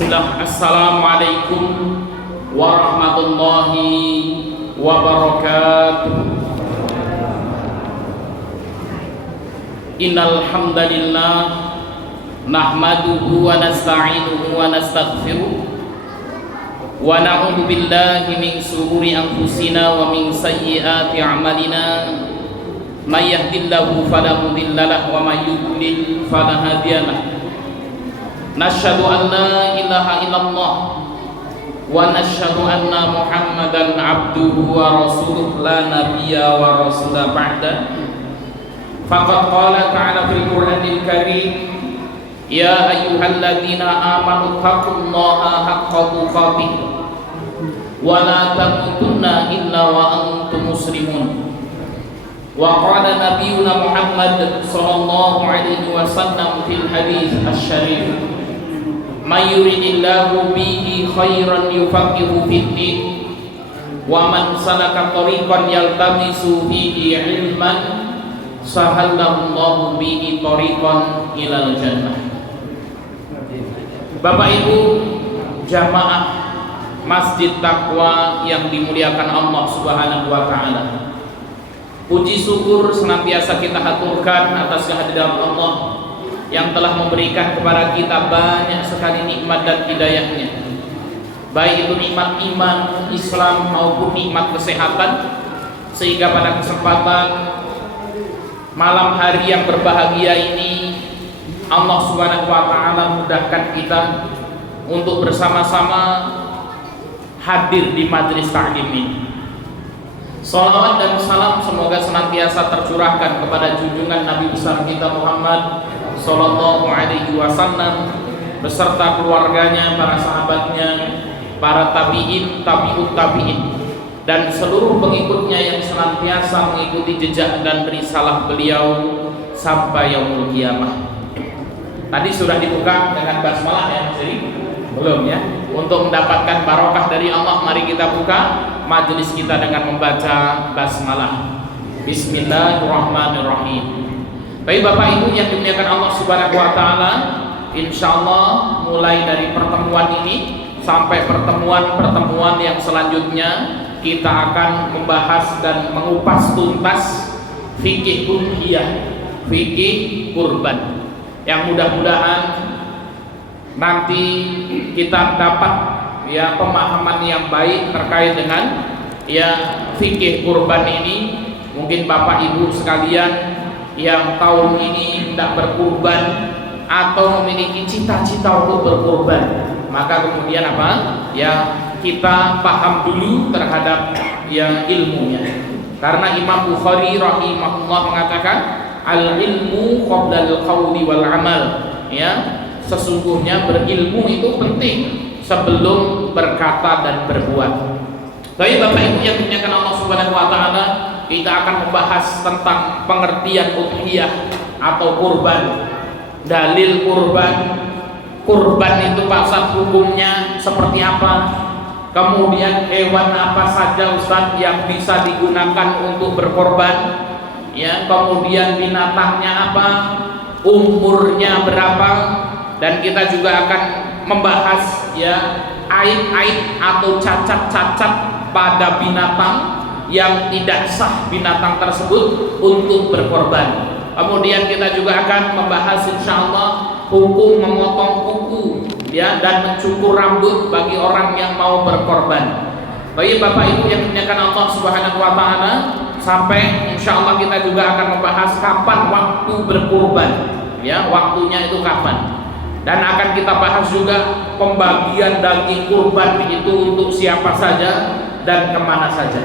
Bismillah. Assalamualaikum warahmatullahi wabarakatuh. Innal hamdalillah nahmaduhu wa nasta'inuhu wa nastaghfiruh wa na'udzu billahi min shururi anfusina wa min sayyiati a'malina. May yahdihillahu fala mudilla lahu wa may yudlil fala hadiya lahu. Nashhadu an la ilaha illallah wa nashhadu anna Muhammadan abduhu wa rasuluh la nabiyya wa rasula ba'da. Faqad qala ta'ala fil Qur'anil Karim, ya ayyuhalladzina amanu taqullaha haqqa tuqatih wa la tamutunna illa wa antum muslimun. Wa qala nabiyuna Muhammad sallallahu alaihi wasallam fil hadits asy-syarif, may yuridillahu bihi khairan yufaqihu fid-din wa man salaka tariqan yaltamisu fihi ilman sahallallahu bihi tariqan ilal jannah. Bapak Ibu jamaah Masjid Taqwa yang dimuliakan Allah Subhanahu wa taala, puji syukur senantiasa kita haturkan atas kehadiran Allah yang telah memberikan kepada kita banyak sekali nikmat dan hidayahnya, baik itu nikmat iman, Islam maupun nikmat kesehatan, sehingga pada kesempatan malam hari yang berbahagia ini Allah Subhanahu wa taala mudahkan kita untuk bersama-sama hadir di majelis taklim ini. Salawat dan salam semoga senantiasa tercurahkan kepada junjungan Nabi besar kita Muhammad sallallahu alaihi wasallam beserta keluarganya, para sahabatnya, para tabi'in, tabi'ut tabi'in, dan seluruh pengikutnya yang senantiasa mengikuti jejak dan risalah beliau sampai yaumul qiyamah. Tadi sudah dibuka dengan basmalah ya Mas Eri? Belum ya? Untuk mendapatkan barokah dari Allah, mari kita buka majelis kita dengan membaca basmalah. Bismillahirrahmanirrahim. Baik Bapak Ibu yang dimuliakan Allah Subhanahu wa taala, insyaallah mulai dari pertemuan ini sampai pertemuan-pertemuan yang selanjutnya kita akan membahas dan mengupas tuntas fikih udhiyah, fikih kurban, yang mudah-mudahan nanti kita dapat ya pemahaman yang baik terkait dengan ya fikih kurban ini. Mungkin Bapak Ibu sekalian yang tahun ini tidak berkurban atau memiliki cita-cita untuk berkurban, maka kemudian apa ya kita paham dulu terhadap yang ilmunya, karena Imam Bukhari rahimahullah mengatakan al ilmu qabla al qawli wal amal, ya sesungguhnya berilmu itu penting sebelum berkata dan berbuat. Baik Bapak Ibu yang dimuliakan Allah Subhanahu wa taala, kita akan membahas tentang pengertian udhiyah atau kurban, dalil kurban, kurban itu pasal hukumnya seperti apa, kemudian hewan apa saja Ustaz yang bisa digunakan untuk berkorban, ya kemudian binatangnya apa, umurnya berapa, dan kita juga akan membahas ya aib-aib atau cacat-cacat pada binatang yang tidak sah binatang tersebut untuk berkorban. Kemudian kita juga akan membahas insyaallah hukum memotong kuku ya dan mencukur rambut bagi orang yang mau berkorban. Baik Bapak Ibu yang dimuliakan Allah Subhanahu wa taala, sampai insyaallah kita juga akan membahas kapan waktu berkorban, ya waktunya itu kapan. Dan akan kita bahas juga pembagian daging kurban itu untuk siapa saja dan kemana saja.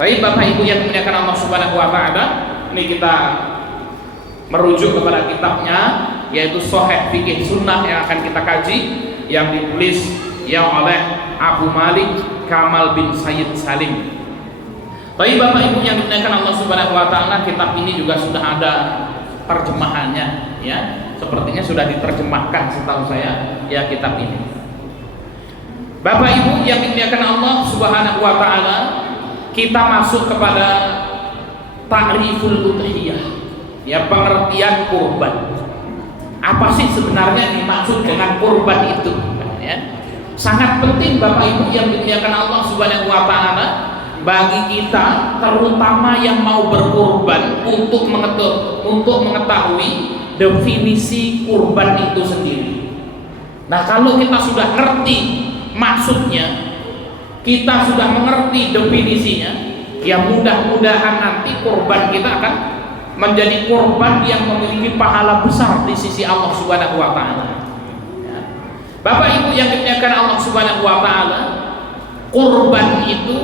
Baik Bapak Ibu yang dimuliakan Allah Subhanahu wa taala, ini kita merujuk kepada kitabnya yaitu Shahih Fikih Sunnah yang akan kita kaji, yang ditulis yang oleh Abu Malik Kamal bin Sayyid Salim. Baik Bapak Ibu yang dimuliakan Allah Subhanahu wa taala, kitab ini juga sudah ada terjemahannya ya. Sepertinya sudah diterjemahkan setahu saya ya kitab ini. Bapak Ibu yang dimuliakan Allah Subhanahu wa taala, kita masuk kepada ta'riful udhiyah, ya pengertian kurban. Apa sih sebenarnya dimaksud dengan kurban itu? ya. Sangat penting Bapak Ibu yang dimuliakan Allah Subhanahu wa taala bagi kita, terutama yang mau berkurban, untuk mengetahui definisi kurban itu sendiri. Nah, kalau kita sudah ngerti maksudnya, kita sudah mengerti definisinya, ya mudah-mudahan nanti kurban kita akan menjadi kurban yang memiliki pahala besar di sisi Allah Subhanahu wa taala. Ya. Bapak Ibu yang dimuliakan Allah Subhanahu wa taala, kurban itu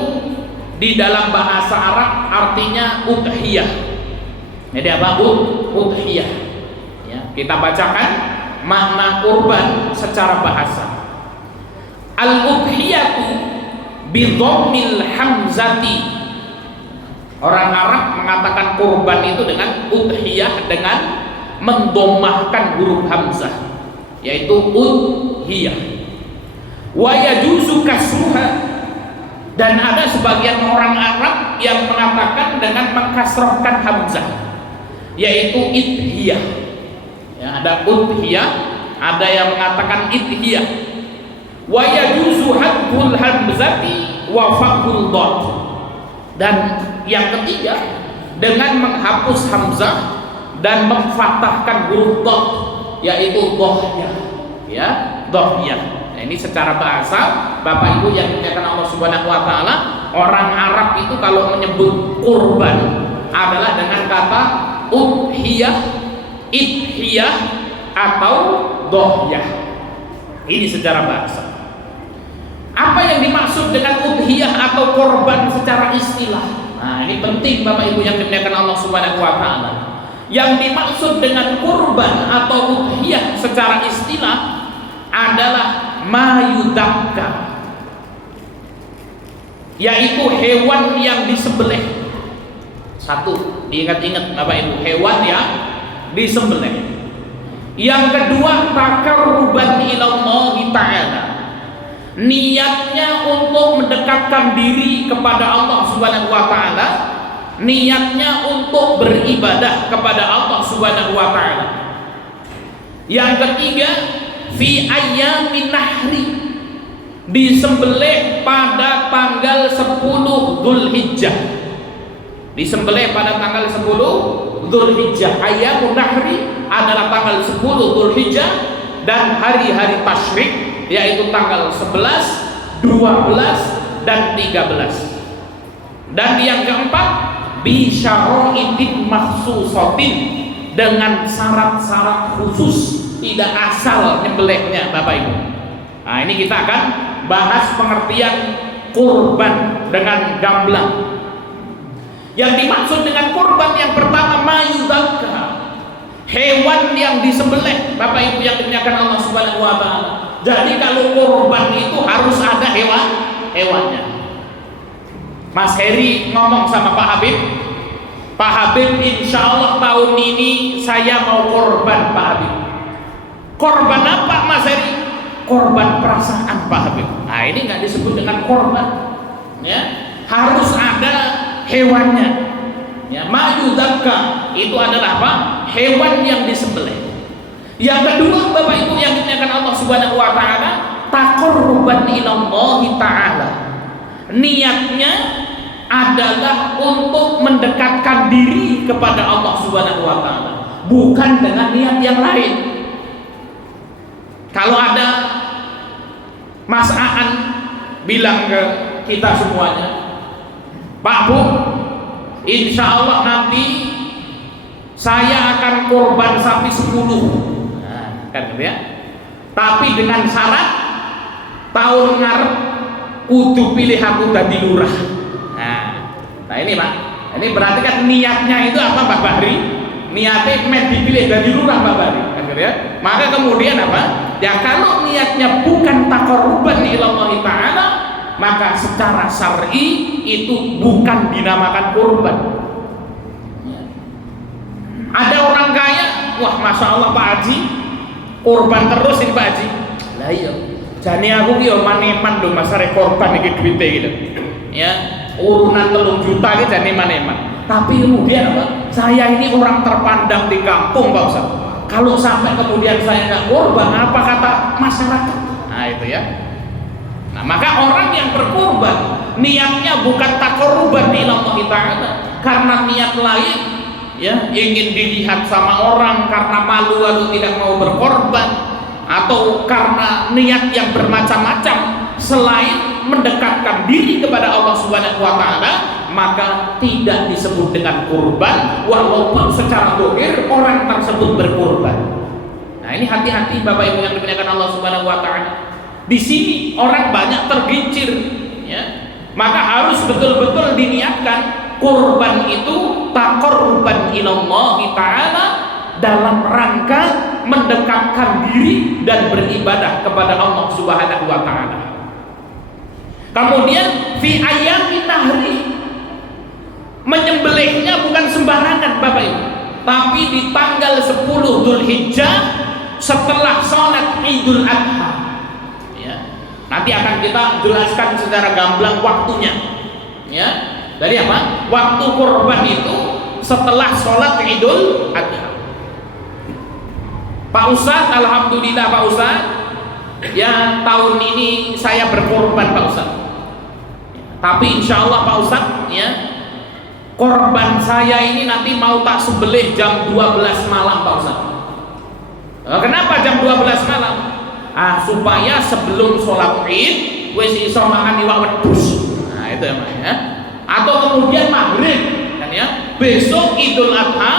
di dalam bahasa Arab artinya udhiyah. Jadi apa? Udhiyah. Ya, kita bacakan makna kurban secara bahasa. Al-udhiyatu bi dhammil hamzati. Orang Arab mengatakan kurban itu dengan udhiyah dengan mendomahkan huruf hamzah, yaitu udhiyah. Wa yajuzu kasruha, dan ada sebagian orang Arab yang mengatakan dengan mengkasrahkan hamzah, yaitu idhiyah. Ya, ada udhiyah, ada yang mengatakan idhiyah. Wa yajuzu hadful hamzati wa fathul dad. Dan yang ketiga, dengan menghapus hamzah dan memfathahkan huruf dad, yaitu dhahyah. Ya, dhahyah. Nah, ini secara bahasa Bapak Ibu yang dimuliakan Allah Subhanahu wa taala, orang Arab itu kalau menyebut kurban adalah dengan kata udhiyah, idhiyah atau dhahyah. Ini secara bahasa. Apa yang dimaksud dengan udhiyah atau korban secara istilah? Nah, ini penting Bapak Ibu yang dimuliakan Allah Subhanahu wa taala. Yang dimaksud dengan kurban atau udhiyah secara istilah adalah mayudakka, yaitu hewan yang disembelih. Satu, diingat-ingat Bapak Ibu, hewan yang disembelih. Yang kedua, taqarruban ilallahi ta'ala, niatnya untuk mendekatkan diri kepada Allah Subhanahu wa taala, niatnya untuk beribadah kepada Allah Subhanahu wa taala. Yang ketiga, fi ayyamin nahri, disembelih pada tanggal 10 Dzulhijjah. Disembelih pada tanggal 10 Dzulhijjah. Ayyamun nahri adalah tanggal 10 Dzulhijjah dan hari-hari tasyrik, yaitu tanggal 11, 12, dan 13. Dan yang keempat, bi syara'itin makhsusatin, dengan syarat-syarat khusus, tidak asal nyembelihnya Bapak Ibu. Nah, ini kita akan bahas pengertian kurban dengan gamblang. Yang dimaksud dengan kurban yang pertama, mayudakka, hewan yang disembelih Bapak Ibu yang dimuliakan Allah Subhanahu wa taala. Jadi kalau kurban itu harus ada hewannya. Mas Heri ngomong sama Pak Habib, Pak Habib, insya Allah tahun ini saya mau korban Pak Habib. Korban apa Mas Heri? Korban perasaan Pak Habib. Nah, ini nggak disebut dengan korban, ya. Harus ada hewannya. Ya, mayudakka itu adalah apa? Hewan yang disembelih. Yang kedua Bapak Ibu yang dimuliakan Allah Subhanahu wa taala, taqarruban ilallahi taala. Niatnya adalah untuk mendekatkan diri kepada Allah Subhanahu wa taala, bukan dengan niat yang lain. Kalau ada Mas Aan bilang ke kita semuanya, Pak Bu, insya Allah nanti saya akan korban sapi 10. Nah, kan gitu ya. Tapi dengan syarat tahun ngarep kudu pilih aku dadi lurah. Nah ini Pak, ini berarti kan niatnya itu apa Pak Bahri? Niatnya men dipilih dadi lurah Pak Bahri, kan gitu ya. Maka kemudian apa? Ya kalau niatnya bukan taqarruban ilallahi ta'ala, maka secara syar'i itu bukan dinamakan kurban. Ada orang kaya, wah masya Allah Pak Haji, kurban terus ini Pak Haji. Lah iya, jane aku ki yo maneman lho Mas arek korban iki duwite gitu. Ya, urunan 3 juta iki jane maneman. Tapi kemudian apa? Saya ini orang terpandang di kampung Pak Ustaz. Kalau sampai kemudian saya nggak korban, apa kata masyarakat? Nah itu ya. Nah, maka orang yang berkurban niatnya bukan taqarruban ila Allah Ta'ala karena niat lain, ya, ingin dilihat sama orang karena malu lalu tidak mau berkorban, atau karena niat yang bermacam-macam selain mendekatkan diri kepada Allah Subhanahu wa Ta'ala, maka tidak disebut dengan kurban walaupun secara zahir orang tersebut berkurban. Nah, ini hati-hati Bapak Ibu yang dimuliakan Allah Subhanahu wa Ta'ala. Di sini orang banyak tergincir, ya. Maka harus betul-betul diniatkan kurban itu taqarruban ilallah Ta'ala dalam rangka mendekatkan diri dan beribadah kepada Allah Subhanahu wa Ta'ala. Kemudian fi ayyamin nahri, menyembelihnya bukan sembarangan Bapak Ibu, tapi di tanggal 10 Dzulhijjah setelah sholat Idul Adha. Nanti akan kita jelaskan secara gamblang waktunya, ya. Dari apa? Waktu kurban itu setelah sholat Idul Adha. Pak Ustadz, alhamdulillah Pak Ustadz, ya tahun ini saya berkorban Pak Ustadz. Tapi insya Allah Pak Ustadz, ya, korban saya ini nanti mau tak sembelih jam 12 malam Pak Ustadz. Kenapa jam 12 malam? Supaya sebelum sholat Id wis iso mangan iwak wedhus. Nah, itu ya. Atau kemudian maghrib, kan ya. Besok Idul Adha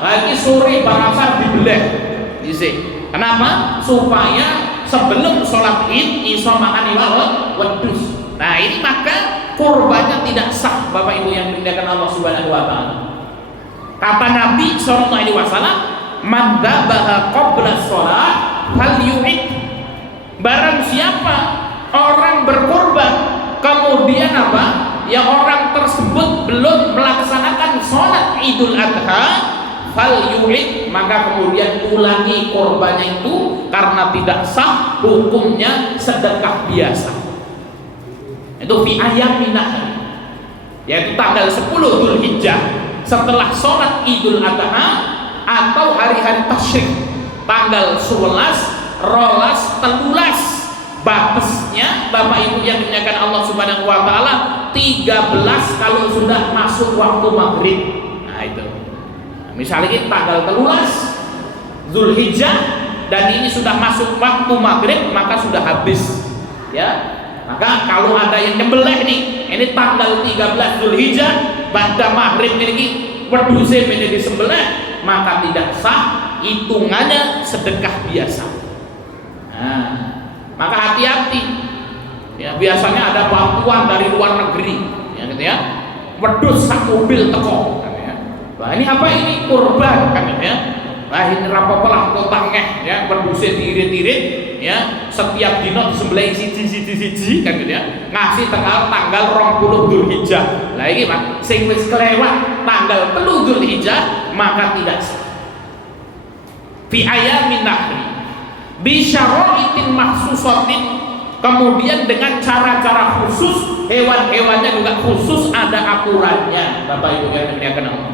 lagi sore barasa dibeleh. Dhisik. Kenapa? Supaya sebelum sholat Id iso mangan iwak wedhus. Nah, ini maka kurbannya tidak sah Bapak Ibu yang dimuliakan Allah Subhanahu wa Ta'ala. Kata Nabi sallallahu alaihi wasallam, "Man dzabaha qabla shalah falyu'id." Barang siapa orang berkorban kemudian apa? Ya, orang tersebut belum melaksanakan sholat Idul Adha, falyu'id, maka kemudian ulangi korbannya itu karena tidak sah, hukumnya sedekah biasa. Itu fi ayyamin nahr, yaitu tanggal 10 Dzulhijjah setelah sholat Idul Adha atau hari-hari tasyrik tanggal 11, rolas, telulas, batasnya Bapak Ibu yang dimuliakan Allah Subhanahu wa Ta'ala 13 kalau sudah masuk waktu maghrib. Nah, itu misalnya ini tanggal telulas Dzulhijjah dan ini sudah masuk waktu maghrib, maka sudah habis, ya. Maka kalau ada yang nyembelih nih, ini tanggal 13 Dzulhijjah pada maghrib ini wedhuse ini disembelih, maka tidak sah, hitungannya sedekah biasa. Nah, maka hati-hati, ya. Biasanya ada bantuan dari luar negeri, ya, gitu ya, wedhus sak mobil teko, kan ya. Nah, ini apa ini? Kurban, kan ya. Nah, ini rapopo lah kotangnya, ya, wedhuse diirit-irit, ya, setiap dino disembelih siji, kan gitu ya. Ngasih tanggal 20 Dzulhijjah. Lah iki Pak, sing wis kelewat tanggal 3 Dzulhijjah maka tidak sah. Fi ayyamin nahri bisyara'itin mahsusatin, kemudian dengan cara-cara khusus, hewan-hewannya juga khusus, ada aturannya Bapak Ibu yang dimuliakan Allah.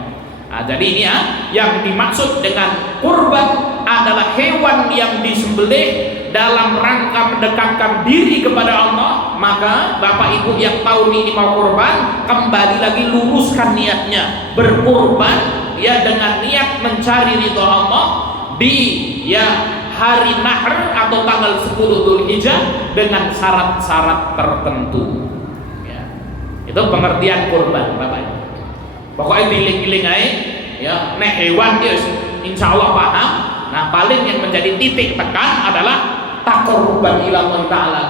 Nah, jadi ini ya, yang dimaksud dengan kurban adalah hewan yang disembelih dalam rangka mendekatkan diri kepada Allah. Maka Bapak Ibu yang tahun ini mau kurban, kembali lagi luruskan niatnya, berkurban ya dengan niat mencari ridho Allah di ya hari Nahr atau tanggal 10 Dzulhijjah dengan syarat-syarat tertentu, ya. Itu pengertian kurban Bapak Ibu. Pokoknya giling-giling aja, ya, nek hewan dia insya Allah paham. Nah, paling yang menjadi titik tekan adalah taqarruban ila Allah Ta'ala,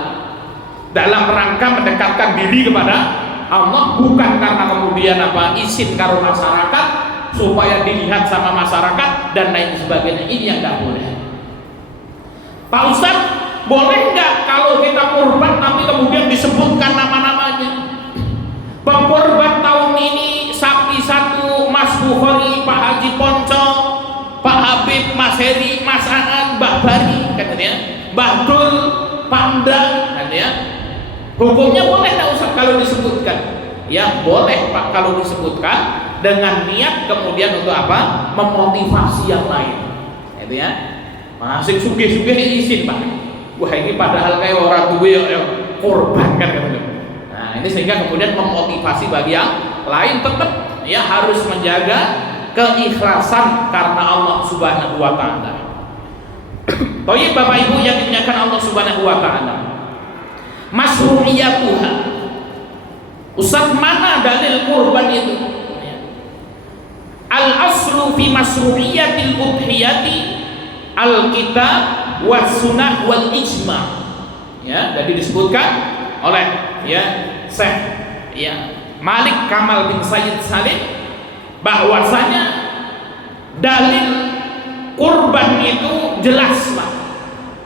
dalam rangka mendekatkan diri kepada Allah, bukan karena kemudian apa izin karo masyarakat supaya dilihat sama masyarakat dan lain sebagainya. Ini yang nggak boleh. Pak Ustadz, boleh nggak kalau kita kurban tapi kemudian disebutkan nama-namanya? Pengkorban tahun ini sapi satu, Mas Bukhari, Pak Haji Ponco, Pak Habib, Mas Heri, Mas Aan, Mbak Bari, katanya, Mbak Dul, Pak Endang, katanya. Hukumnya boleh nggak Ustadz kalau disebutkan? Ya boleh Pak kalau disebutkan, dengan niat kemudian untuk apa? Memotivasi yang lain, gitu ya. Masih sugih-sugih izin Pak. Wah ini padahal kayak orang duwe korban kan gitu. Nah ini sehingga kemudian memotivasi bagi yang lain tetap ya harus menjaga keikhlasan karena Allah Subhanahu wa taala. Toyib Bapak Ibu yang dimuliakan Allah Subhanahu wa taala. Masyru'iyatuha. Ustaz mana dalil kurban itu? Al-aslu fi masyru'iyatil udhiyati al-kitab was sunnah wal ijma'. Ya, jadi disebutkan oleh ya Syekh ya Malik Kamal bin Sayyid Salim bahwasanya dalil kurban itu jelaslah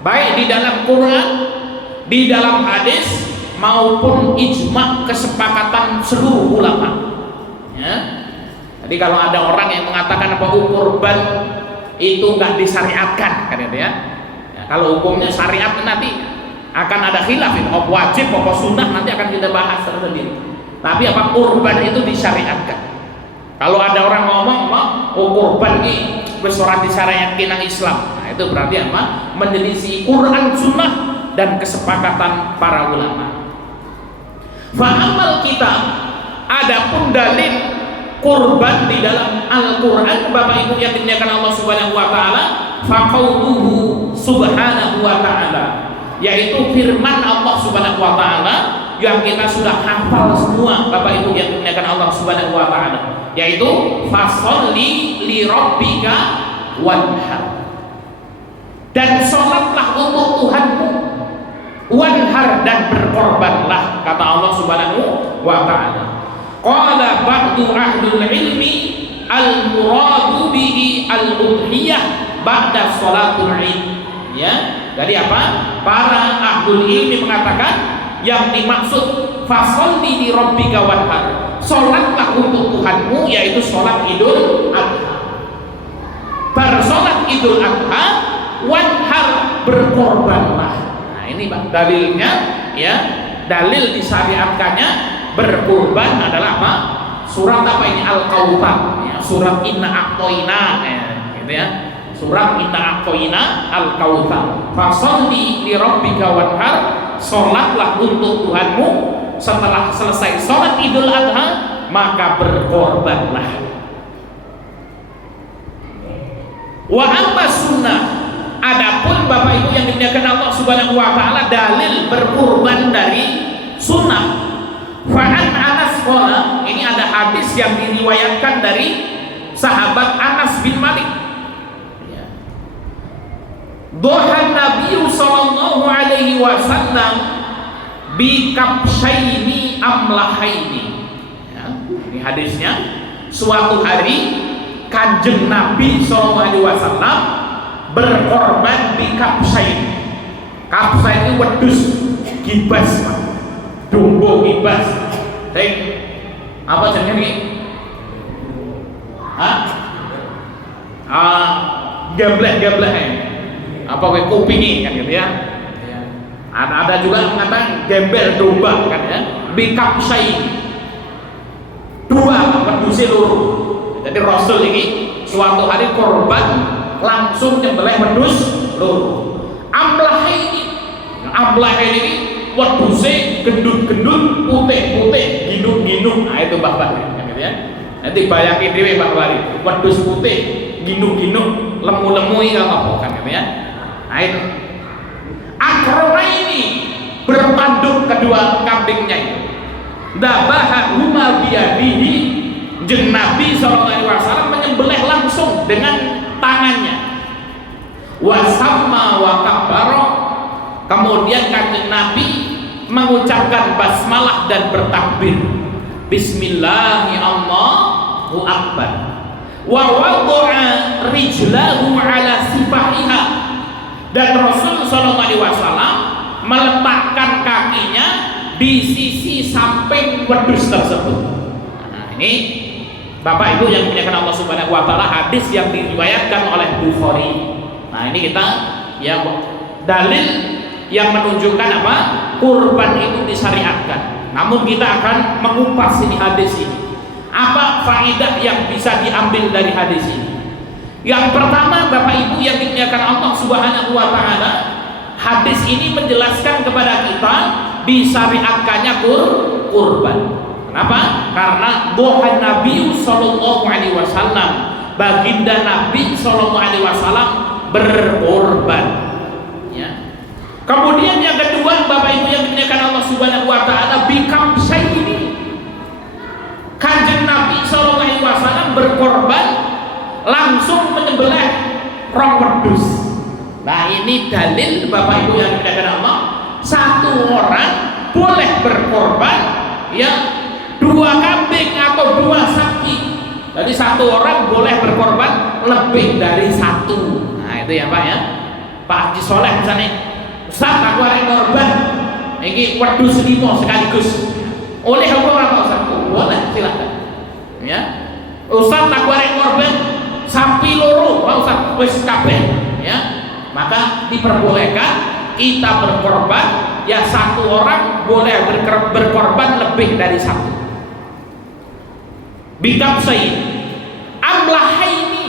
baik di dalam Quran, di dalam hadis maupun ijma' kesepakatan seluruh ulama. Ya. Jadi kalau ada orang yang mengatakan bahwa kurban itu nggak disyariatkan, kan itu ya. Ya, kalau hukumnya syariat nanti akan ada khilaf, wajib apa sunnah nanti akan kita bahas tersendiri. Tapi apa kurban itu disyariatkan. Kalau ada orang ngomong, oh kurban ini bersorat disyariatkan nang Islam, nah itu berarti apa? Menyelisih Quran sunnah dan kesepakatan para ulama. Fa'amal kita, adapun dalil kurban di dalam Al-Quran Bapak Ibu yang dimuliakan Allah Subhanahu wa taala, faqauluhu subhanahu wa ta'ala, yaitu firman Allah Subhanahu wa taala yang kita sudah hafal semua Bapak Ibu yang dimuliakan Allah Subhanahu wa taala, yaitu fasholli li rabbika wanhar, dan sholatlah untuk Tuhanmu, wanhar dan berkorbanlah, kata Allah Subhanahu wa taala. Qala ba'du ahlul ilmi al-muradu bihi al-udhiyah ba'da sholatul id. Ya, jadi apa? Para ahlul ilmi mengatakan yang dimaksud fasholli li rabbika wanhar, sholatlah untuk Tuhanmu, yaitu sholat Idul Adha. Bersolat Idul Adha, wanhar berkorbanlah. Nah ini Bang dalilnya ya, dalil disyariatkannya berkurban adalah apa? Surat apa ini? Al-Kautsar ya, surat Inna A'toina ya, gitu ya. Surat Inna A'toina Al-Kautsar. Fasholli li rabbika wanhar, sholatlah untuk Tuhanmu, setelah selesai sholat Idul Adha maka berkorbanlah. Wa amma sunnah, adapun Bapak Ibu yang dimuliakan Allah Subhanahu wa taala, dalil berkurban dari sunnah. Fa'an Anas qala, ini ada hadis yang diriwayatkan dari sahabat Anas bin Malik. Dohan Nabi sallallahu alaihi wasallam bi kabshaini amlahaini. Ya, ini hadisnya, suatu hari Kanjeng Nabi sallallahu alaihi wasallam berkorban di kabshain. Kabshain itu wedhus gibas, dombo gibas. Apa jenenge iki? Geblek-geblek. Apa kayak kupingi kan gitu ya. Ada juga yang mengatakan gembel domba kan ya. Bikapsai, dua wedhus loro. Jadi Rasul ini suatu hari korban langsung nyembelih wedhus loro. Amlah ini wedhuse gendut-gendut, putih-putih, ginung-ginung. Nah itu Mbah Bari kan gitu ya. Nanti bayangin dhewe Mbah Bari, wedhus putih, ginung-ginung, lemu-lemu iki apa kan gitu ya. Nah itu akrona ini bertanduk kedua kambingnya itu. Dabahahuma biyadihi, jeung Nabi SAW menyembelih langsung dengan tangannya. Wasamma wa kabbara, kemudian Kanjeng Nabi mengucapkan basmalah dan bertakbir. Bismillahi Allahu Akbar. Wa wada'a rijlahu ala sifahiha, dan Rasul SAW meletakkan kakinya di sisi samping wedhus tersebut. Nah ini Bapak Ibu yang dimuliakan Allah Subhanahu wa taala, hadis yang diriwayatkan oleh Bukhari. Nah ini kita ya dalil yang menunjukkan apa? Kurban itu disyariatkan. Namun kita akan mengupas ini hadis ini. Apa faedah yang bisa diambil dari hadis ini? Yang pertama Bapak Ibu yang dimuliakan Allah Subhanahu wa taala, hadis ini menjelaskan kepada kita disyariatkannya kurban. Kenapa? Karena doa Nabi Sallallahu Alaihi Wasallam, baginda Nabi Sallallahu Alaihi Wasallam berkorban. Ya. Kemudian yang kedua, Bapak Ibu yang dimuliakan Allah Subhanahu Wa Taala, bikam ini kanjeng Nabi Sallallahu Alaihi Wasallam berkorban langsung menyembelih rong wedhus. Nah ini dalil Bapak Ibu yang dimuliakan Allah, satu orang boleh berkorban ya 2 kambing atau 2 sapi. Jadi satu orang boleh berkorban lebih dari 1. Nah itu ya Pak ya. Pak Haji Soleh misalnya, Ustaz aku ada korban ini wedhus 5 sekaligus, oleh hukum apa Ustaz? Boleh, silakan ya. Ustaz aku ada korban sapi loro, Pak Ustaz wis kabeh ya, maka diperbolehkan kita berkorban ya, satu orang boleh berkorban lebih dari 1. Bikapsain amlahaini.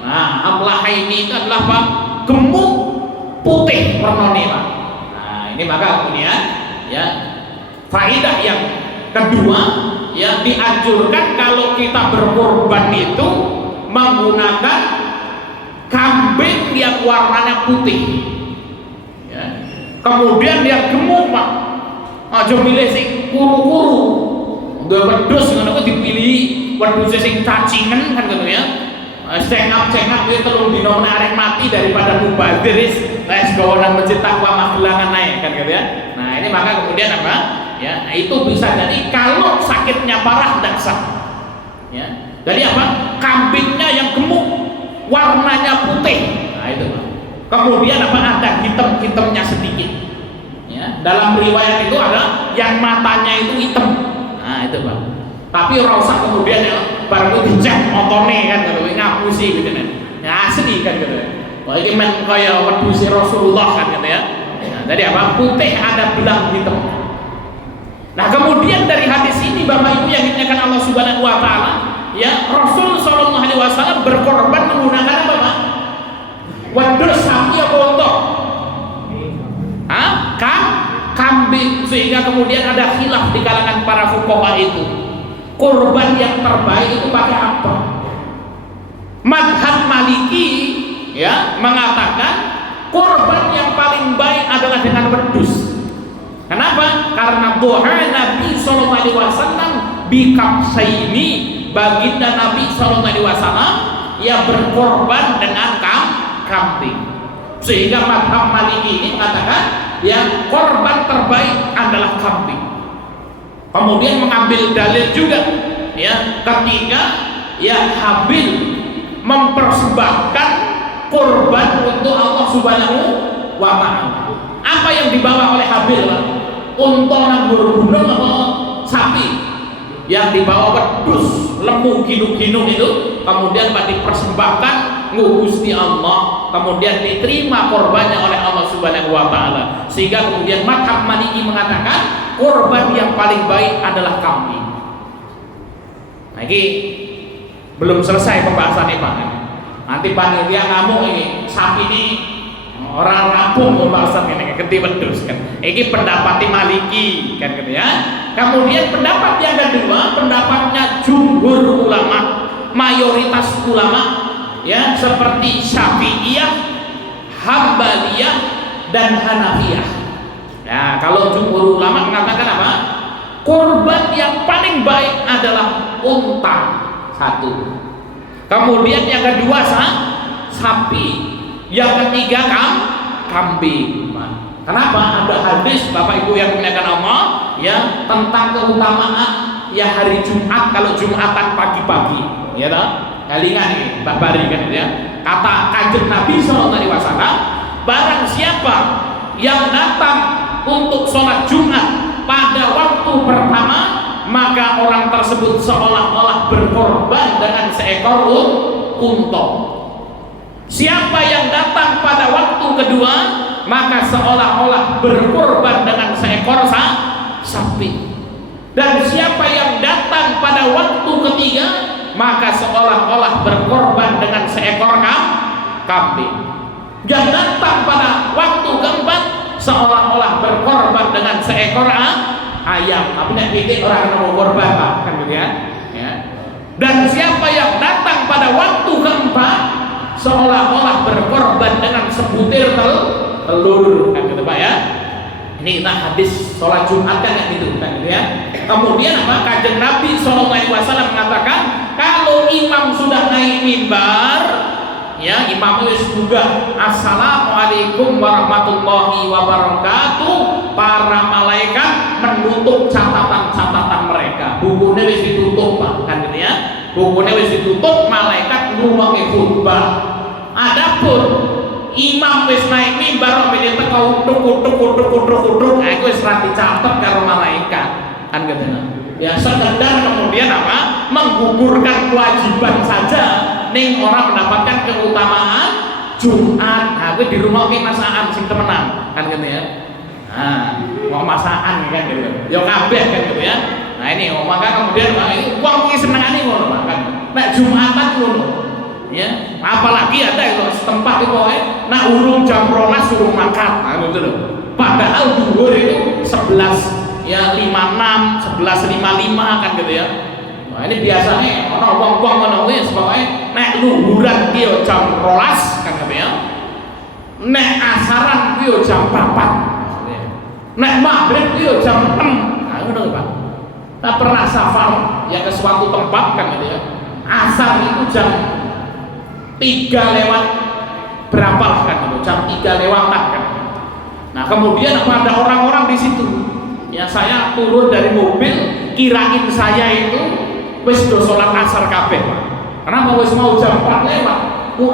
Nah amlahaini itu adalah apa? Gemuk putih warnanya Pak. Nah ini maka kemudian ya faedah yang kedua ya, dianjurkan kalau kita berkorban itu menggunakan kambing yang warnanya putih ya. Kemudian yang gemuk Pak, aja milih sing kuru-kuru, nggak wedhus ngono kok dipilih wedhus sing cacingan kan gitu ya. Cengap itu telur dino arek mati daripada mubazir wis gawanan masjid Taqwa Magelangan naik kan gitu ya. Nah ini maka kemudian apa ya, itu bisa jadi kalau sakitnya parah tidak sah ya. Jadi apa, kambingnya yang gemuk warnanya putih, nah itu Pak. Kemudian apa, ada hitam-hitamnya sedikit ya. Dalam riwayat itu ada yang matanya itu hitam, nah itu Pak. Tapi ora usah kemudian ya baru dicek motone kan kalau ngapusi gitu kan. Ya asli kan gitu. Wah iki men kaya wedhus Rasulullah kan gitu ya. Nah, jadi apa? Putih ada belang hitam. Nah, kemudian dari hadis ini Bapak Ibu yang dimuliakan Allah Subhanahu wa taala, ya Rasul sallallahu alaihi wasallam berkorban menggunakan apa, Pak? Wedhus, sapi atau unta? Kambing, sehingga kemudian ada khilaf di kalangan para fuqaha itu. Korban yang terbaik itu pakai apa? Madhab Maliki ya mengatakan korban yang paling baik adalah dengan wedhus. Kenapa? Karena doa Nabi Sallallahu Alaihi Wasallam bikapsaini, baginda Nabi Sallallahu Alaihi Wasallam ya berkorban dengan kambing. Sehingga madhab Maliki ini mengatakan ya korban terbaik adalah kambing. Kemudian mengambil dalil juga ya ketika ya Habil mempersembahkan korban untuk Allah Subhanahu wa taala. Apa yang dibawa oleh Habil? Unta nanggur gunung atau sapi? Yang dibawa wedhus lemu ginung-ginung itu, kemudian dipersembahkan Gusti Allah, kemudian diterima korbannya oleh Allah Subhanahu wa taala. Sehingga kemudian madhab Maliki mengatakan korban yang paling baik adalah kambing. Nah, ini belum selesai pembahasannya Pak. Nanti panitia ngamuk ini sapi ini orang rampung pembahasan ini ganti wedhus kan. Ini pendapat Maliki kan gitu ya. Kemudian pendapat yang kedua, pendapatnya jumhur ulama, mayoritas ulama ya seperti Syafi'iyah, Hambaliyah dan Hanafiyah. Ya, kalau jumhur ulama mengatakan apa? Korban yang paling baik adalah unta satu. Kemudian yang kedua sapi, yang ketiga kambing. Kenapa? Ada hadis Bapak Ibu yang dimuliakan Allah ya tentang keutamaan ya hari Jumat kalau Jumatan pagi-pagi, ya toh? Kalingan nih, Mbak Bari kan ya. Kata kanjeng Nabi Sallallahu Alaihi Wasallam, barang siapa yang datang untuk sholat Jumat pada waktu pertama, maka orang tersebut seolah-olah berkorban dengan seekor unta. Siapa yang datang pada waktu kedua, maka seolah-olah berkorban dengan seekor sapi. Dan siapa yang datang pada waktu ketiga, maka seolah-olah berkorban dengan seekor kambing. Yang datang pada waktu keempat seolah-olah berkorban dengan seekor ayam. Tapi nek pikir orang mau korban Pak, kan gitu ya. Dan siapa yang datang pada waktu keempat seolah-olah berkorban dengan sebutir telur, kan gitu Pak ya. Ini kita hadis sholat Jumat kan gitu, kan gitu ya. Kemudian apa? Kanjeng Nabi SAW mengatakan kalau imam sudah naik mimbar, ya imam itu juga assalamualaikum warahmatullahi wabarakatuh, para malaikat menutup catatan-catatan mereka. Bukunya wis ditutup Pak, kan gitu ya. Bukunya wis ditutup, malaikat ngurungi khutbah. Adapun imam wis naik mimbar men teko tuk aku wis ra dicatet karo malaikat, kan gitu ya. Sekedar kemudian apa? Menggugurkan kewajiban saja ning orang mendapatkan keutamaan Jumat. Nah, kuwi di rumah ki masakan sing temenan, kan gitu ya. Nah, mau masakan kan gitu. Ya kabeh kan gitu ya. Nah, ini maka kemudian wong ki senengane ngono kan. Nek Jumatan ngono. Ya, apalagi ada itu setempat itu nak urung jam 12 suruh makan. Nah, gitu loh. Padahal duhur itu 11 ya 56, 11.55 kan gitu ya. Nah, ini biasanya ana wong-wong ngono wis pokoke nek luhuran ki yo jam 12 kan gitu ya. Nek asaran ki yo jam 4. Nek maghrib ki yo jam 6. Nah, ngono Pak. Nah, pernah safar ya ke suatu tempat kan gitu ya. Asar itu jam 3 lewat berapa lah kan gitu. Jam 3 lewat kan. Nah, kemudian ada orang-orang di situ. Ya, saya turun dari mobil, kirain saya itu wis do salat asar kabeh, Pak. Karena wis mau jam 4 lewat,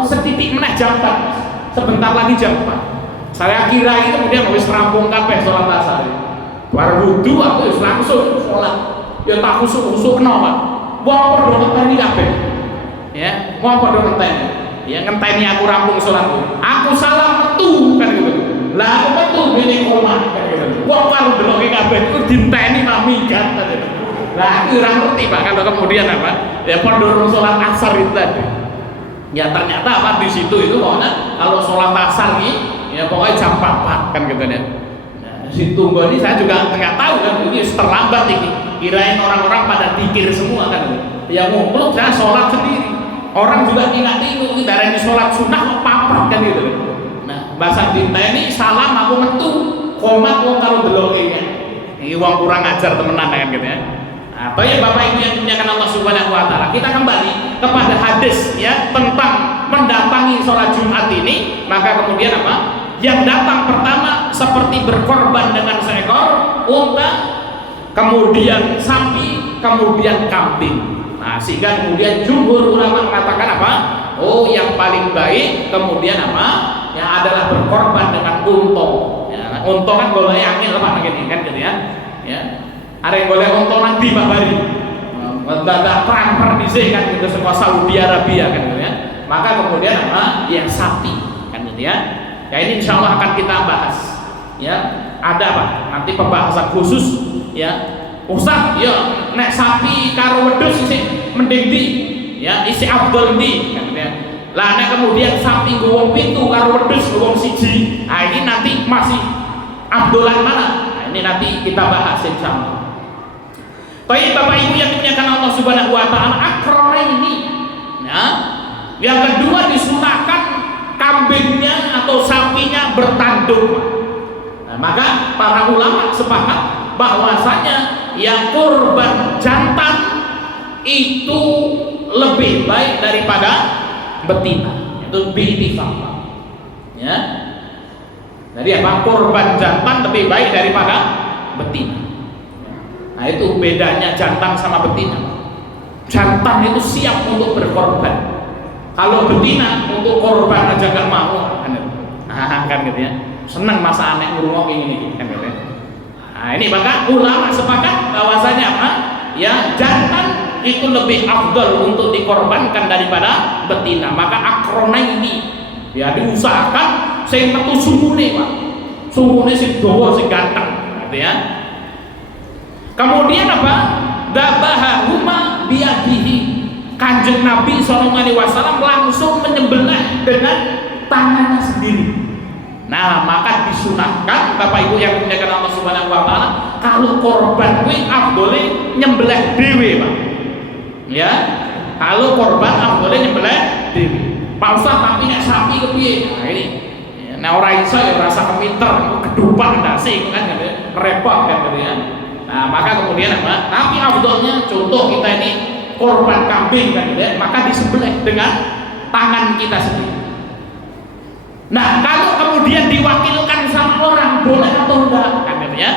setitik meneh jam 4. Sebentar lagi jam 4. Saya kira itu kemudian wis rampung kabeh salat asar. Bar wudu aku wis langsung salat. Ya tak khusuk-khusuk kena, Pak. Wong padha ngenteni kabeh. Ya, wong padha ngenteni. Ya ngenteni aku rampung salat. Aku salam metu kan gitu. Lah aku metu ngene omah kan gitu. Wong karo deloke kabeh iku dinteni mamigat kan gitu. Lah aku ora ngerti Pak kalau kemudian apa? Ya padha salat asar itu tadi. Ya ternyata apa di situ itu pokoknya kalau salat asar nih ya pokoknya jam 4 kan gitu ya. Nah, situ ini saya juga nggak tahu kan ini terlambat ini. Kirain orang-orang pada pikir semua kan gitu. Ya ngumpul saya sholat sendiri. Orang juga tidak tahu darah ini sholat sunnah kok papat kan gitu. Nah bahasa dinta ini salam aku metu komat wong kalau deloke ya. Ini wong kurang ajar temenan kan gitu ya. Nah, ya Bapak Ibu yang dimuliakan Allah Subhanahu wa taala, kita kembali kepada hadis ya tentang mendatangi sholat Jumat ini. Maka kemudian apa? Yang datang pertama seperti berkorban dengan seekor unta, kemudian sapi, kemudian kambing. Nah, sehingga kemudian jumhur ulama mengatakan apa? Oh, yang paling baik kemudian apa? Ya adalah berkorban dengan unta. Ya, unta kan golek angin apa gini kan gitu ya. Ya. Arek golek unta nanti Pak Bari. Mendadak perang dhisik kan gitu semua Saudi Arabia kan gitu ya. Maka kemudian apa? Yang sapi kan gitu ya. Ya ini insya Allah akan kita bahas. Ya, ada apa? Nanti pembahasan khusus ya. Ustaz, ya nek sapi karo wedhus isih mending ndi? Ya, isi afdol ndi kan ya. Lah nek kemudian sapi nggo wong 7 karo wedhus nggo wong 1. Nah, ini nanti masih afdolan mana? Nah, ini nanti kita bahas insyaallah. Baik Bapak Ibu yang dimuliakan Allah Subhanahu wa taala, akrona ini ya. Yang kedua disunahkan kambingnya atau sapinya bertanduk. Nah, maka para ulama sepakat bahwasanya yang kurban jantan itu lebih baik daripada betina. Itu biittifaq. Ya. Jadi apa? Kurban jantan lebih baik daripada betina. Nah, itu bedanya jantan sama betina. Jantan itu siap untuk berkorban. Kalau betina untuk korban aja gak mau kan gitu ya. Senang masa aneh ngurung ini kan gitu ya. Nah, ini maka ulama sepakat bahwasanya apa? Ya, jantan itu lebih afdal untuk dikorbankan daripada betina. Maka akrona ini ya diusahakan sing metu sumune, Pak. Sumune sing dawa sing ganteng, gitu ya. Kemudian apa? Dabahahuma biyadihi. Kanjeng Nabi SAW langsung menyembelih dengan tangannya sendiri. Nah, maka disunahkan Bapak Ibu yang dimuliakan Allah Subhanahu wa taala, kalau korban kuwi afdole nyembelih dhewe, Pak. Ya. Kalau korban afdole nyembelih dhewe. Pak Ustaz, tapi nek sapi kepiye? Nah, ini. Nah, ora iso ya rasa keminter, kedupak ndase kan repot kan gitu ya. Nah, maka kemudian apa? Tapi afdolnya contoh kita ini korban kambing kan gitu ya, maka disembelih dengan tangan kita sendiri. Nah, kalau kemudian diwakilkan sama orang, boleh atau enggak? Kan gitu ya.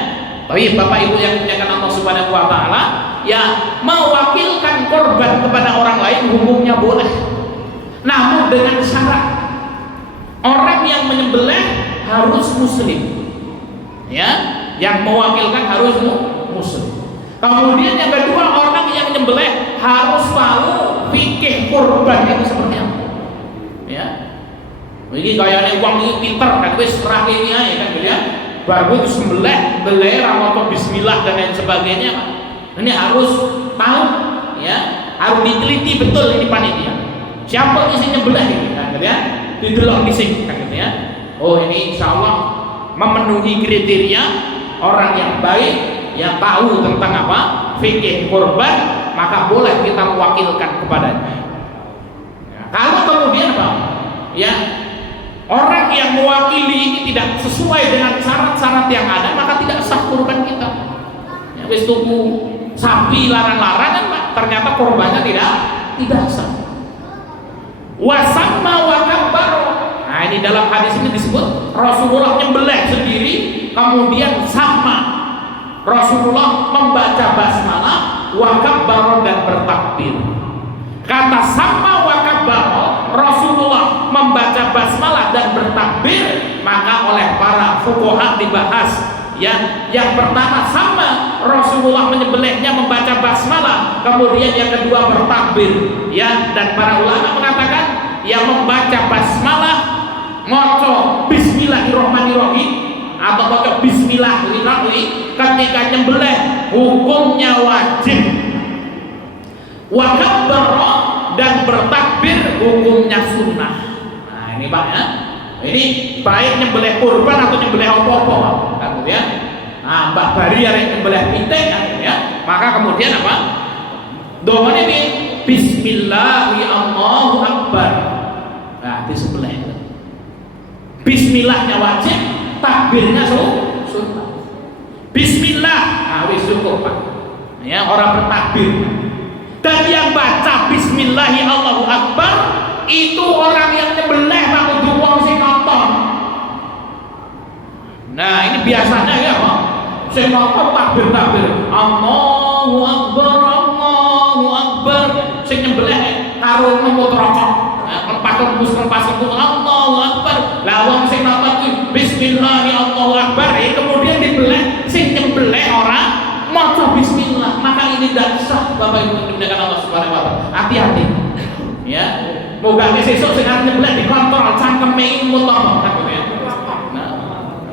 Tapi Bapak Ibu yang dimuliakan Allah Subhanahu wa taala, ya mewakilkan korban kepada orang lain hukumnya boleh. Namun dengan syarat orang yang menyembelih harus muslim. Ya, yang mewakilkan harus muslim. Kemudian yang kedua, orang yang menyembelih harus tahu fikih kurban itu seperti apa. Ya. Ini kayaknya uang itu pinter kan, wis serah ini aja kan gitu ya. Baru itu sembelih, belih, atau bismillah dan lain sebagainya. Ini harus tahu, ya, harus diteliti betul ini panitia. Siapa yang nyembelih ini kan gitu ya? Didelok disik kan gitu ya. Oh, ini insya Allah memenuhi kriteria orang yang baik, yang tahu tentang apa fikih kurban, maka boleh kita mewakilkan kepadanya. Ya, kalau kemudian apa? Ya, orang yang mewakili ini tidak sesuai dengan syarat-syarat yang ada, maka tidak sah kurban kita. Ya, wis tuku sapi larang-larang kan, ternyata kurbannya tidak sah. Wasamma wa kabbar. Nah, ini dalam hadis ini disebut Rasulullah nyembelih sendiri, kemudian sama Rasulullah membaca basmalah wa kabbar dan bertakbir. Kata sama wa kabbar, Rasulullah membaca basmalah dan bertakbir, maka oleh para fuqaha dibahas, ya, yang pertama sama Rasulullah menyembelihnya membaca basmalah, kemudian yang kedua bertakbir, ya, dan para ulama mengatakan yang membaca basmalah maca bismillahirrahmanirrahim atau maca bismillahirrahmanirrahim ketika nyembelih hukumnya wajib. Wa kabbara dan bertakbir hukumnya sunnah. Nah, ini Pak ya. Ini baik nyembelih kurban atau nyembelih apa-apa, kan gitu ya. Nah, Mbak Bari yang nyembelih pitik kan gitu ya. Maka kemudian apa? Doanya ini bismillahirrahmanirrahim Allahu akbar. Nah, disembelih. Bismillahnya wajib, takbirnya sunnah. Bismillah, nah wis cukup Pak. Ya, orang bertakbir. Dan yang baca bismillahi Allahu akbar itu orang yang nyembelih Pak, kudu wong sing nonton. Nah, ini biasanya ya Pak, sing nonton takbir Allahu akbar, sing nyembelih karo ngemut rokok. Lepas Allahu akbar. Lah wong sing nonton kuwi bismillahi Allahu akbar, kemudian dibeleh sing nyembelih orang maca bismillah, maka ini tidak sah Bapak Ibu dimuliakan Allah Subhanahu wa taala. Hati-hati. Ya. Moga sesuk sing arep nyembelih dikontrol cangkeme mutomo kan gitu ya. Nah,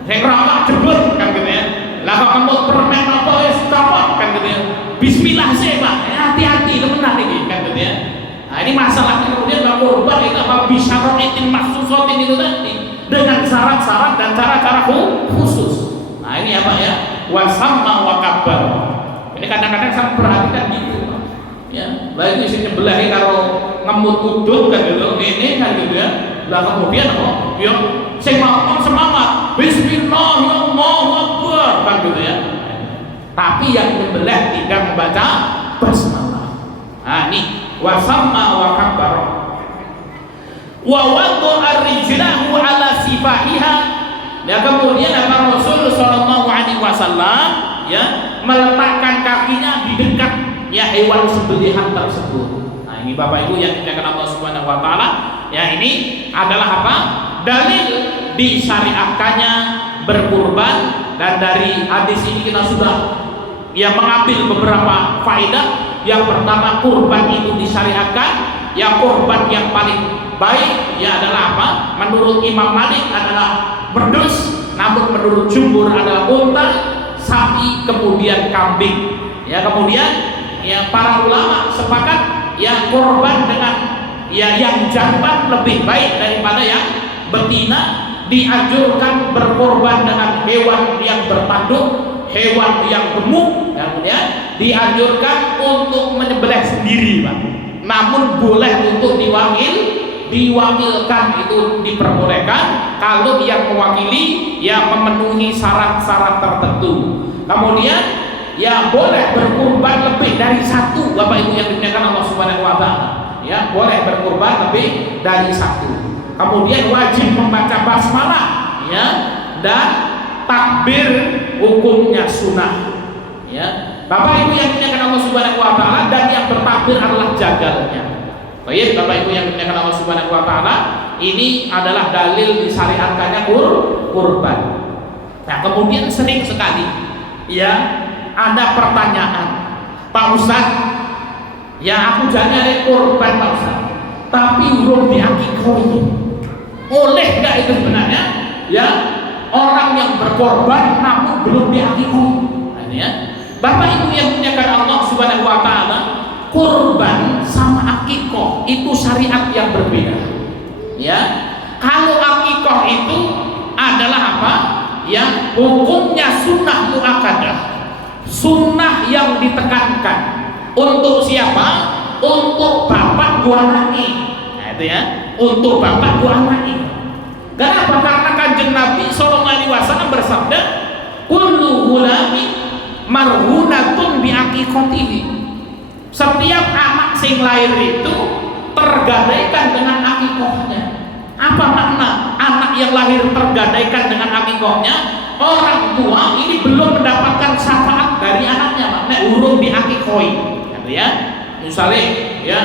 sing rokok jebut kan gitu ya. Lah kok kemut permen apa wis copot kan gitu ya. Bismillah sih Pak. Hati-hati temenan iki kan gitu ya. Nah, ini masalahnya kemudian Pak kurban itu apa bisa roitin maksusotin itu tadi dengan syarat-syarat dan cara-cara khusus. Nah, ini apa ya? Wasamma wa kabbar. Ini kadang-kadang saya perhatikan gitu, Pak. Ya, lagi sing nyembelih karo ngemut udut kan gitu, ini kan gitu ya. Lah kemudian apa? Ya, sing ngomong semangat, bismillahirrahmanirrahim kan gitu ya. Tapi yang nyembelih tidak membaca basmalah. Nah, ini wasamma wa kabbar. Wa wada'a rijlahu ala sifahiha. Ya, kemudian apa Rasul sallallahu alaihi wasallam ya meletakkan kakinya di dekat ya hewan sembelihan tersebut. Nah, ini Bapak Ibu yang dimuliakan Allah Subhanahu wa taala, ya ini adalah apa? Dalil disyariatkannya berkurban, dan dari hadis ini kita sudah ya mengambil beberapa faedah. Yang pertama, kurban itu disyariatkan, yang kurban yang paling baik ya adalah apa? Menurut Imam Malik adalah berdus, namun menurut jumhur adalah unta, sapi, kemudian kambing. Ya, kemudian ya para ulama sepakat ya kurban dengan ya yang jantan lebih baik daripada yang betina dianjurkan berkorban dengan hewan yang bertanduk, hewan yang gemuk, kemudian dianjurkan untuk menyembelih sendiri, Pak. Namun boleh untuk diwakilkan, itu diperbolehkan kalau yang mewakili yang memenuhi syarat-syarat tertentu. Kemudian ya boleh berkurban lebih dari satu, Bapak Ibu yang dimuliakan Allah Subhanahu wa taala. Ya, boleh berkurban lebih dari satu. Kemudian wajib membaca basmalah, ya, dan takbir hukumnya sunnah. Ya, Bapak Ibu yang dimuliakan Allah Subhanahu wa taala, dan yang bertakbir adalah jagalnya. Baik, Bapak Ibu yang dimuliakan Allah Subhanahu wa taala, ini adalah dalil disyariatkannya kurban. Nah, kemudian sering sekali ya ada pertanyaan, Pak Ustaz, ya aku jadi kurban Pak Ustaz, tapi urung diakikoi. Oleh enggak itu sebenarnya ya orang yang berkorban namun belum diakikoi? Nah, ya. Bapak Ibu yang dimuliakan Allah Subhanahu wa taala, kurban sama akikoh itu syariat yang berbeda. Ya, kalau akikoh itu adalah apa? Ya, hukumnya sunnah muakkadah, sunnah yang ditekankan. Untuk siapa? Untuk bapak dua anaknya. Nah, itu ya, untuk bapak dua anaknya. Kenapa? Karena Kanjeng Nabi SAW bersabda, kullu ghulamin marhunatun bi aqiqatihi. Setiap anak sing lahir itu tergadaikan dengan akikohnya. Apa makna anak yang lahir tergadaikan dengan akikohnya? Orang tua ini belum mendapatkan syafaat dari anaknya, maknanya urung diakikoi, gitu ya. Misalnya ya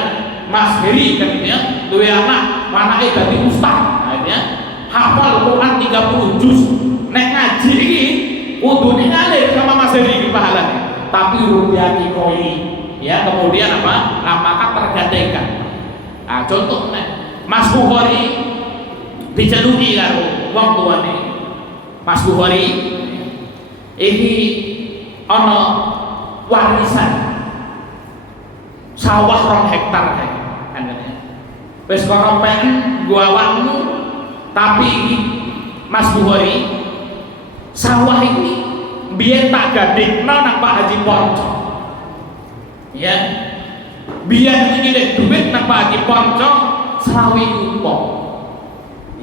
Mas Heri kan gitu ya, duwe anak, anaknya jadi ustaz, ya, hafal Quran 30 juz, nek ngaji ini udune ngalir sama Mas Heri di pahalanya, tapi urung diakikoi. Ya, kemudian apa? Maka tergadaikan. Nah, contoh Mas Bukhari diceluki karo wong tuane. Mas Bukhari ini ana warisan sawah 2 hektar kan. Wis kono pengen gua awakmu, tapi Mas Bukhari sawah ini biyen tak gadekno nang Pak Haji Ponco. Ya, biar ini duit nang Pak Haji Ponco sawi umpok.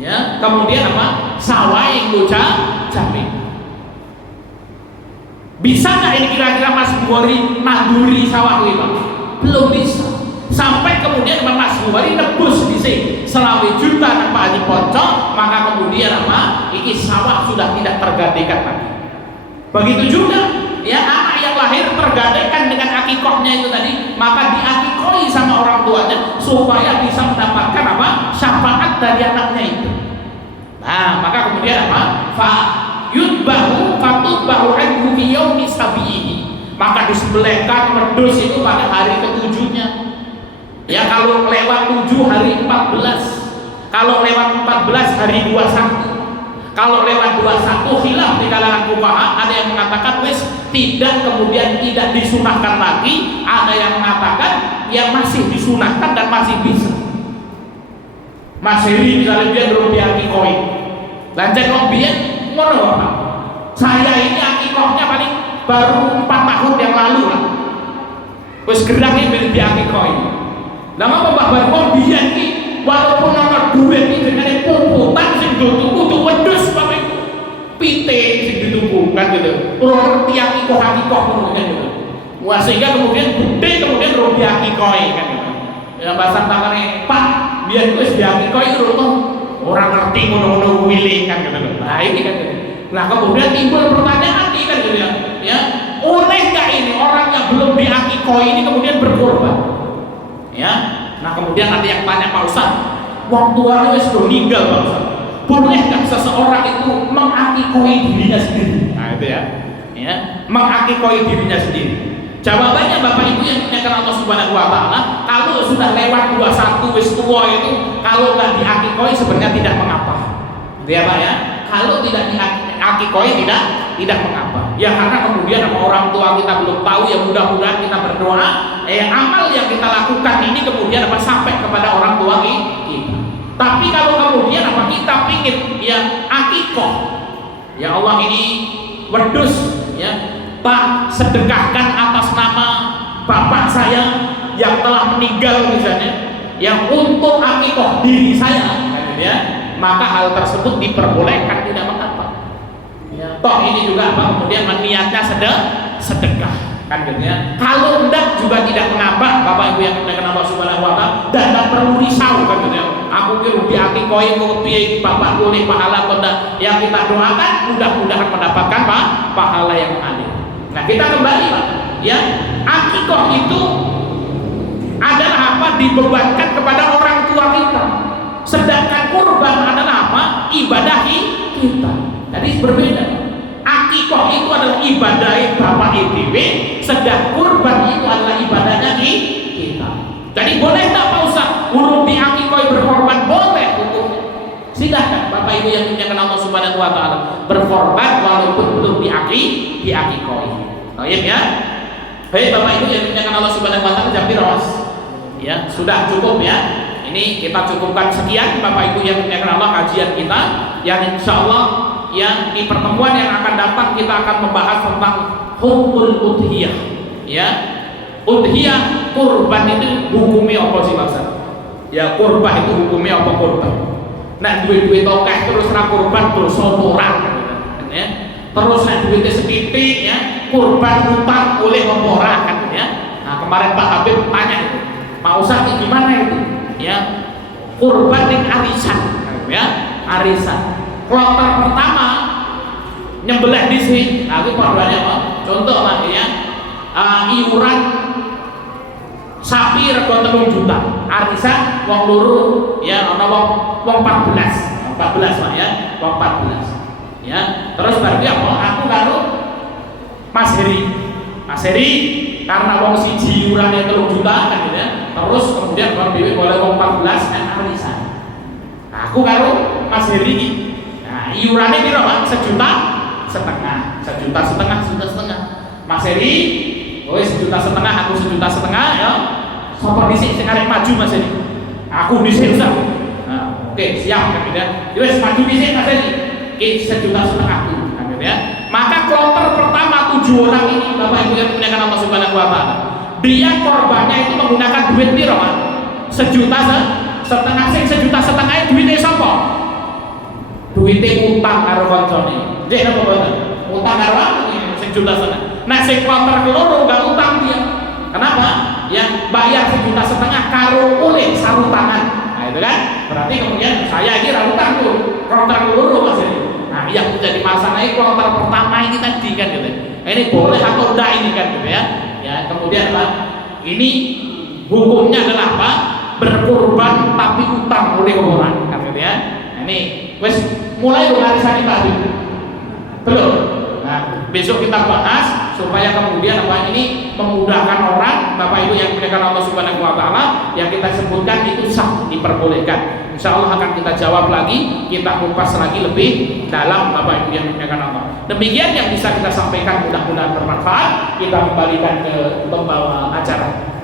Ya, kemudian apa? Sawah yang bocah jamin. Bisa nggak ini kira-kira Mas Bukhari nanduri sawah ini, Pak? Belum bisa. Sampai kemudian Mas Bukhari nebus di sini selawi juta nang Pak Haji Ponco, maka kemudian apa? Iki sawah sudah tidak tergadaikan lagi. Begitu juga ya, anak yang lahir tergadaikan dengan akikohnya itu tadi, maka diakikoi sama orang tuanya supaya bisa mendapatkan apa? Syafaat dari anaknya itu. Nah, maka kemudian apa? Fa yudbahu fatudbahu anhu fi yaumi sabihi. Maka disembelihkan wedhus itu pada hari ke-7-nya. Ya, kalau lewat 7 hari 14. Kalau lewat 14 hari 21. Kalau lewat 21 khilaf di kalangan fuqaha, ada yang mengatakan wis tidak, kemudian tidak disunahkan lagi, ada yang mengatakan yang masih disunahkan dan masih bisa. Mas Heri misalnya dia belum diakikoi, lanjut ngombian ngono Pak. Saya ini akikohnya paling baru 4 tahun yang lalu lah. Wis geraknya belum diakikoi. Lah apa Pak baru ngombian iki walaupun ana duit iki jenenge puputan sing do tuku wedhus Bapak Ibu. Pite sing dituku kan gitu. Ora ngerti akikoh ngono kan gitu. Wah, sehingga kemudian gede kemudian ora diakikoi kan gitu. Ya bahasa tangane Pak, biar wis diakikoi ora ngerti ngono-ngono kuwi kan gitu. Nah, ini kan gitu. Nah, kemudian timbul pertanyaan nih kan gitu ya. Ya, oleh enggak ini orang yang belum diakikoi ini kemudian berkorban? Ya, nah kemudian nanti yang tanya Pak Ustaz, wong tuanya sudah meninggal Pak Ustaz, boleh nggak seseorang itu mengakikoi dirinya sendiri? Nah itu ya, mengakikoi dirinya sendiri. Jawabannya Bapak Ibu yang dimuliakan Allah Subhanahu wa taala, kalau sudah lewat 21 wis tua itu, kalau nggak diakikoi sebenarnya tidak mengapa. Ya Pak ya, kalau tidak diakikoi tidak mengapa. Ya karena kemudian orang tua kita belum tahu, ya mudah-mudahan kita berdoa amal yang kita lakukan ini kemudian sampai kepada orang tua kita. Tapi kalau kemudian apa kita pingin ya akikoh, ya Allah ini wedus ya tak sedekahkan atas nama bapak saya yang telah meninggal misalnya, yang untuk akikoh diri saya, ya, maka hal tersebut diperbolehkan, tidak mengapa. Ya, toh ini juga apa kemudian niatnya sedekah. Kan gitu ya. Kalau enggak juga tidak mengapa, Bapak Ibu yang dimuliakan Allah Subhanahu wa taala, dan tidak perlu risau kan gitu ya. Aku ki rugi ati koin kok piye Bapak boleh pahala atau enggak. Yang kita doakan mudah-mudahan mendapatkan pahala yang mengalir. Nah, kita kembali Pak, ya. Akikoh itu adalah apa? Dibebankan kepada orang tua kita. Sedangkan kurban adalah apa? Ibadah kita. Jadi berbeda. Akikoh itu adalah ibadah Bapak ITW, sedang kurban itu adalah ibadahnya kita. Jadi boleh tak Pak Ustaz huruf di akikoh berkorban? Boleh hukumnya. Silahkan Bapak Ibu yang dimuliakan Allah Subhanahu wa taala berkorban walaupun belum diakikoh. Baik ya. Baik Bapak Ibu yang dimuliakan Allah Subhanahu wa taala, jam rawas. Ya, sudah cukup ya. Ini kita cukupkan sekian Bapak Ibu yang dimuliakan Allah kajian kita yang insyaallah yang di pertemuan yang akan datang kita akan membahas tentang hukumul udhiyah. Ya, udhiyah kurban itu hukumnya apa sih Mas? Ya, kurban itu hukumnya apa kurban? Nah, duit-duit tokeh terus ra kurban dosa orang, ya. Terus nek duitnya setitik ya, kurban utang boleh apa ora kan ya. Nah, kemarin Pak Habib tanya itu, Pak Ustaz ini gimana itu? Ya, kurban ning arisan, ya, arisan. Kloter pertama nyembelih di sini, nah itu korbannya apa? Contoh lah ya, iuran sapi rego 3 juta, arisan wong loro ya ana wong 14 lah ya, wong 14 ya. Terus berarti apa? Aku karo Mas Heri karena wong siji iurannya 3 juta kan gitu ya. Terus kemudian wong dhewe boleh wong 14 kan arisan. Nah, aku karo Mas Heri iurannya di berapa? 1,5 juta, 1,5 juta. Mas Heri, oh 1,5 juta, aku 1,5 juta ya. Sopor disik sing arek maju Mas Heri. Aku disik Ustaz. Nah, oke, siap kan ya. Wis maju disik Mas Heri. Oke, 1,5 juta aku kan ya. Maka kloter pertama 7 orang ini Bapak Ibu yang dimuliakan Allah Subhanahu wa taala. Dia korbannya itu menggunakan duit piro, Pak? 1,5 juta. Sing 1,5 juta duitnya sapa? Duitnya utang karo koncone. Nggih napa mboten? Utang karo sing 1,5 juta. Nah, sing kloter keloro enggak utang dia. Kenapa? Yang bayar 1,5 juta karo oleh sarutangan. Nah, itu kan? Berarti kemudian saya ini ra utang tuh. Kloter keloro Mas ini. Nah, yang menjadi masalah ini kloter pertama ini tadi kan gitu. Ini boleh atau enggak ini kan gitu ya. Ya, kemudian Pak, ini hukumnya adalah apa? Berkurban tapi utang oleh orang kan gitu ya. Nah, ini wes mulai hari tadi belum. Nah, besok kita bahas supaya kemudian apa ini memudahkan orang Bapak Ibu yang dimuliakan Allah Subhanahu wa taala, yang kita sebutkan itu sah, diperbolehkan. Insya Allah akan kita jawab lagi, kita kupas lagi lebih dalam Bapak Ibu yang dimuliakan Allah. Demikian yang bisa kita sampaikan, mudah-mudahan bermanfaat. Kita kembalikan ke pembawa acara.